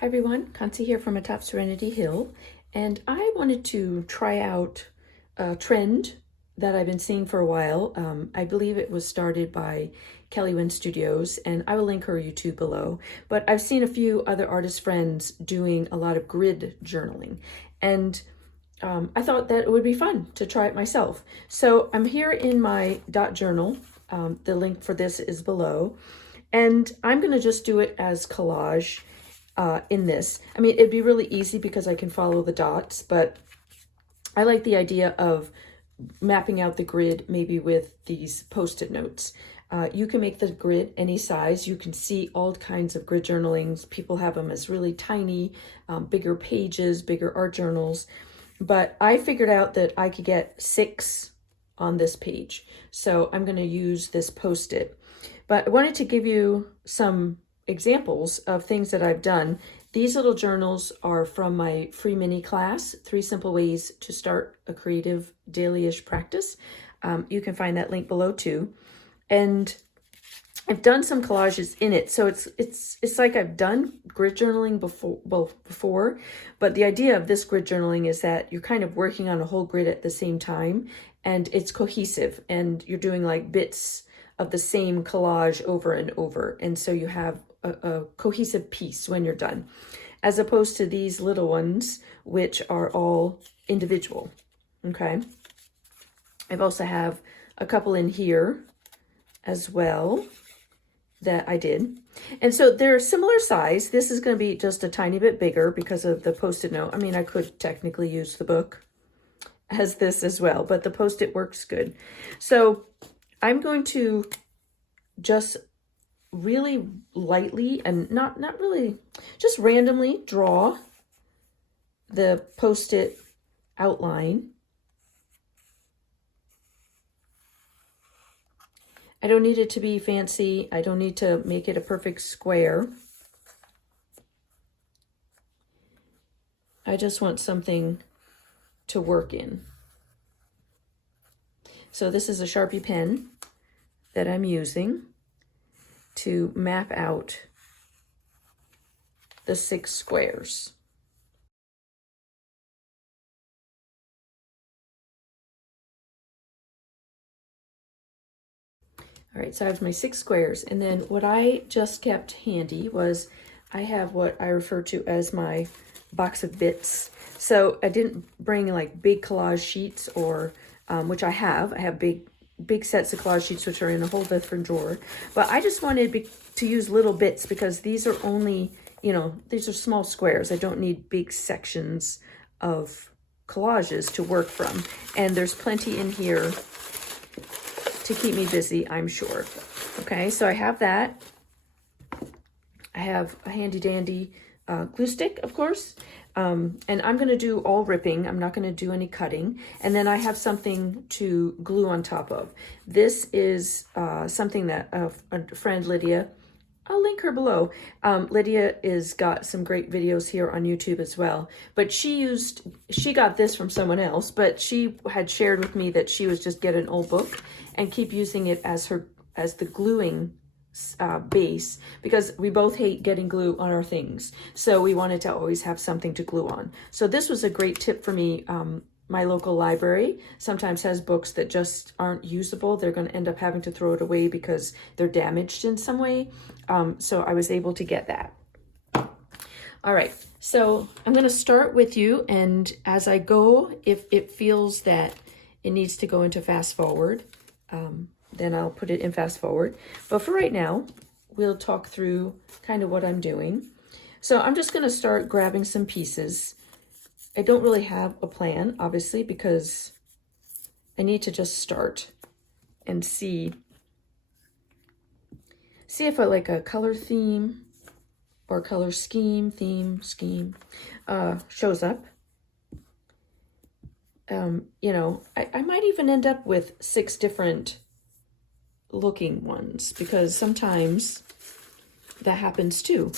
Hi everyone, Concy here from atop Serenity Hill, and I wanted to try out a trend that I've been seeing for a while. I believe it was started by Kellee Wynne Studios, and I will link her YouTube below. But I've seen a few other artist friends doing a lot of grid journaling, and I thought that it would be fun to try it myself. So I'm here in my dot journal. The link for this is below, and I'm going to just do it as collage. In this. I mean, it'd be really easy because I can follow the dots, but I like the idea of mapping out the grid maybe with these post-it notes. You can make the grid any size. You can see all kinds of grid journalings. People have them as really tiny, bigger pages, bigger art journals. But I figured out that I could get 6 on this page. So I'm going to use this post-it. But I wanted to give you some examples of things that I've done. These little journals are from my free mini class, 3 Simple Ways to Start a Creative Daily-ish Practice. You can find that link below too. And I've done some collages in it. So it's like I've done grid journaling before, but the idea of this grid journaling is that you're kind of working on a whole grid at the same time, and it's cohesive, and you're doing like bits of the same collage over and over. And so you have a cohesive piece when you're done, as opposed to these little ones, which are all individual. Okay. I've also have a couple in here as well that I did. And so they're similar size. This is going to be just a tiny bit bigger because of the post-it note. I mean, I could technically use the book as this as well, but the post-it works good. So I'm going to just really lightly and not really, just randomly draw the post-it outline. I don't need it to be fancy. I don't need to make it a perfect square. I just want something to work in. So this is a Sharpie pen that I'm using to map out the 6 squares. All right, so I have my 6 squares, and then what I just kept handy was I have what I refer to as my box of bits. So I didn't bring like big collage sheets, or which I have big sets of collage sheets which are in a whole different drawer, but I just wanted to use little bits because these are only, you know, these are small squares. I don't need big sections of collages to work from, and there's plenty in here to keep me busy, I'm sure. Okay, so I have that. I have a handy dandy glue stick, of course, and I'm going to do all ripping. I'm not going to do any cutting. And then I have something to glue on top of. This is something that a friend, Lydia, I'll link her below. Lydia is got some great videos here on YouTube as well, but she got this from someone else, but she had shared with me that she was just get an old book and keep using it as the gluing base, because we both hate getting glue on our things. So we wanted to always have something to glue on. So this was a great tip for me. My local library sometimes has books that just aren't usable. They're going to end up having to throw it away because they're damaged in some way. So I was able to get that. All right, so I'm going to start with you, and as I go, if it feels that it needs to go into fast forward, then I'll put it in fast forward. But for right now, we'll talk through kind of what I'm doing. So I'm just going to start grabbing some pieces. I don't really have a plan, obviously, because I need to just start and see if I like a color theme or color scheme, shows up. You know, I might even end up with 6 different looking ones, because sometimes that happens too.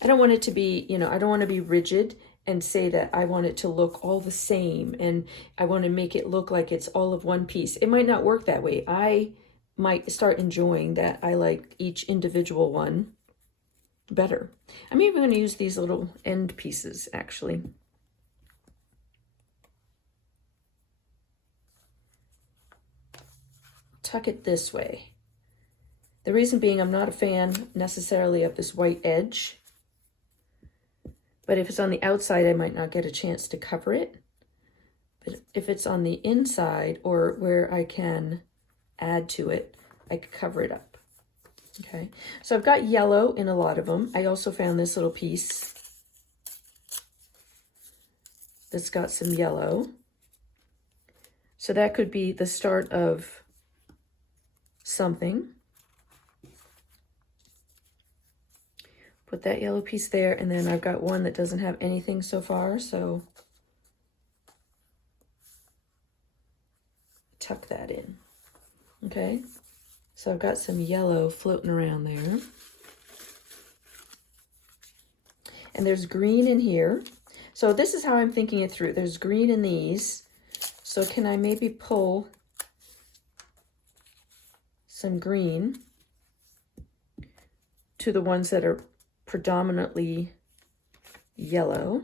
I don't want it to be, you know, I don't want to be rigid and say that I want it to look all the same and I want to make it look like it's all of one piece. It might not work that way. I might start enjoying that I like each individual one better. I'm even going to use these little end pieces, actually. Tuck it this way. The reason being, I'm not a fan necessarily of this white edge, but if it's on the outside, I might not get a chance to cover it. But if it's on the inside or where I can add to it, I could cover it up. Okay, so I've got yellow in a lot of them. I also found this little piece that's got some yellow. So that could be the start of something. Put that yellow piece there, and then I've got one that doesn't have anything so far, so tuck that in. Okay, so I've got some yellow floating around there. And there's green in here. So this is how I'm thinking it through. There's green in these. So can I maybe pull some green to the ones that are predominantly yellow?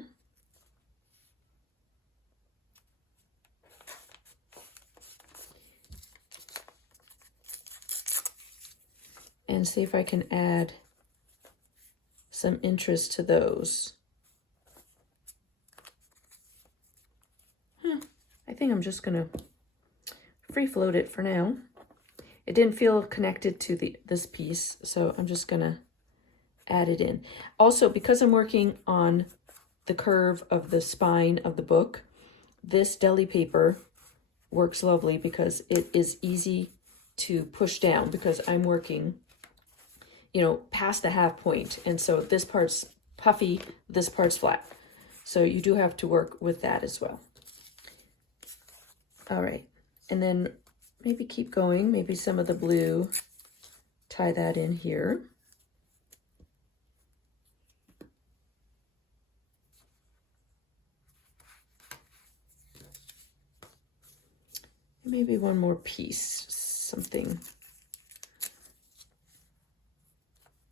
And see if I can add some interest to those. I think I'm just gonna free float it for now. It didn't feel connected to this piece, so I'm just gonna add it in. Also, because I'm working on the curve of the spine of the book, this deli paper works lovely because it is easy to push down because I'm working, you know, past the half point. And so this part's puffy, this part's flat. So you do have to work with that as well. All right, and then maybe keep going, maybe some of the blue, tie that in here. Maybe one more piece, something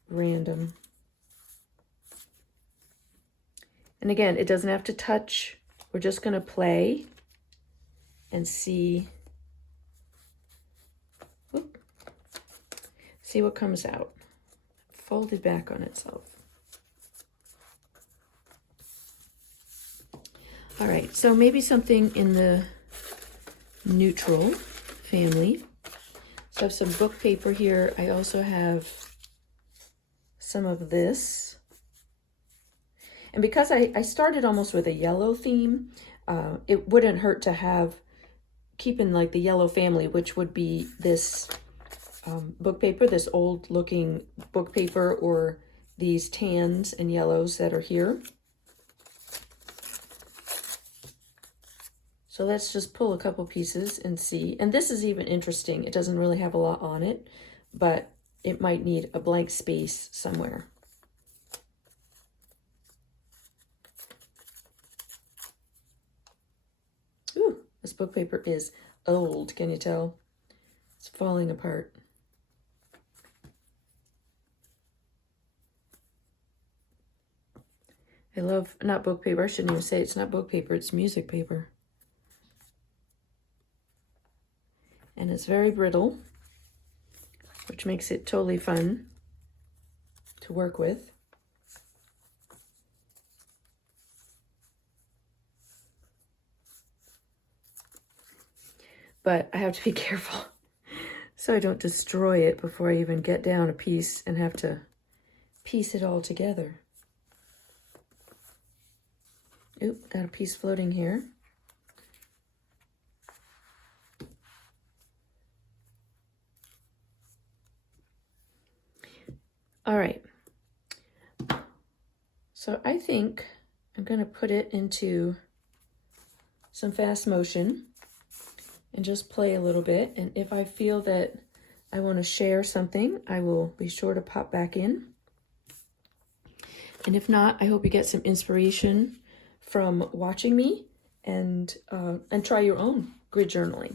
random. And again, it doesn't have to touch. We're just going to play and see what comes out. Folded back on itself. All right, so maybe something in the neutral family. So I have some book paper here. I also have some of this. And because I started almost with a yellow theme, it wouldn't hurt to have, keep in like the yellow family, which would be this book paper, this old looking book paper, or these tans and yellows that are here. So let's just pull a couple pieces and see. And this is even interesting. It doesn't really have a lot on it, but it might need a blank space somewhere. Ooh, this book paper is old, can you tell? It's falling apart. I love, not book paper, I shouldn't even say it's not book paper, it's music paper. And it's very brittle, which makes it totally fun to work with. But I have to be careful so I don't destroy it before I even get down a piece and have to piece it all together. Oop, got a piece floating here. All right, so I think I'm going to put it into some fast motion and just play a little bit. And if I feel that I want to share something, I will be sure to pop back in. And if not, I hope you get some inspiration from watching me and try your own grid journaling.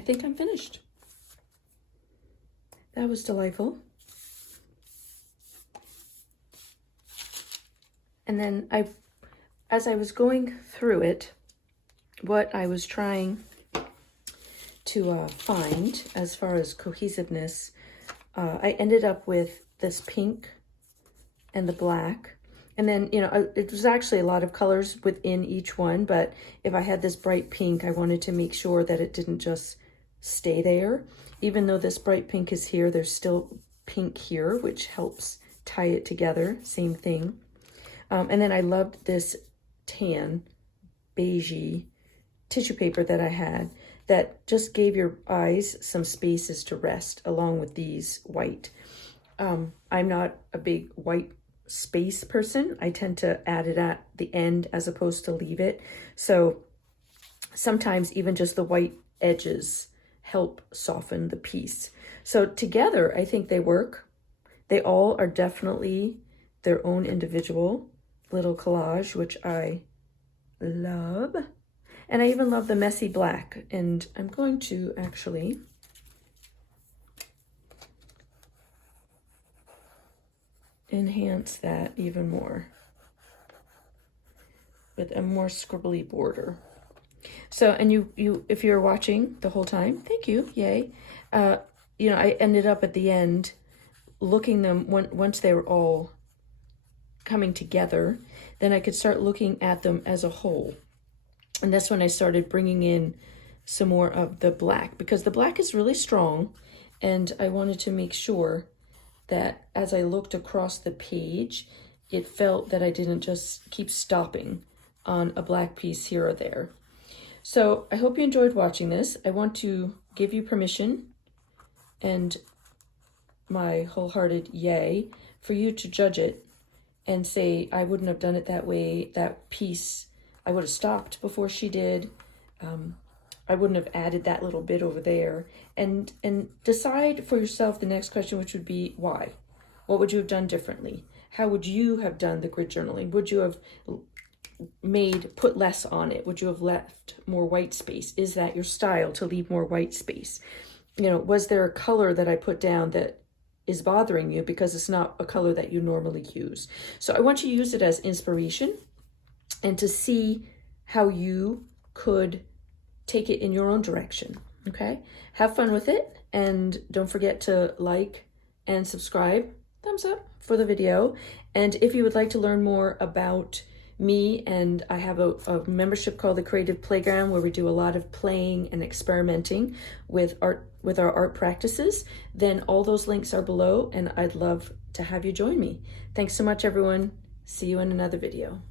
I think I'm finished. That was delightful. And then as I was going through it, what I was trying to find as far as cohesiveness, I ended up with this pink and the black. And then, you know, it was actually a lot of colors within each one, but if I had this bright pink, I wanted to make sure that it didn't just stay there. Even though this bright pink is here, there's still pink here, which helps tie it together, same thing. And then I loved this tan, beigey tissue paper that I had that just gave your eyes some spaces to rest along with these white. I'm not a big white space person. I tend to add it at the end as opposed to leave it. So sometimes even just the white edges help soften the piece. So together, I think they work. They all are definitely their own individual little collage, which I love. And I even love the messy black. And I'm going to actually enhance that even more with a more scribbly border. So, and you if you're watching the whole time, thank you, yay. You know, I ended up at the end looking them once they were all coming together, then I could start looking at them as a whole. And that's when I started bringing in some more of the black, because the black is really strong, and I wanted to make sure that as I looked across the page, it felt that I didn't just keep stopping on a black piece here or there. So I hope you enjoyed watching this. I want to give you permission and my wholehearted yay for you to judge it and say, I wouldn't have done it that way. That piece, I would have stopped before she did. I wouldn't have added that little bit over there. And decide for yourself the next question, which would be why? What would you have done differently? How would you have done the grid journaling? Would you have put less on it? Would you have left more white space? Is that your style, to leave more white space? You know, was there a color that I put down that is bothering you because it's not a color that you normally use? So I want you to use it as inspiration and to see how you could take it in your own direction, okay? Have fun with it, and don't forget to like and subscribe. Thumbs up for the video. And if you would like to learn more about me, and I have a membership called the Creative Playground, where we do a lot of playing and experimenting with our art practices, then all those links are below, and I'd love to have you join me. Thanks so much, everyone. See you in another video.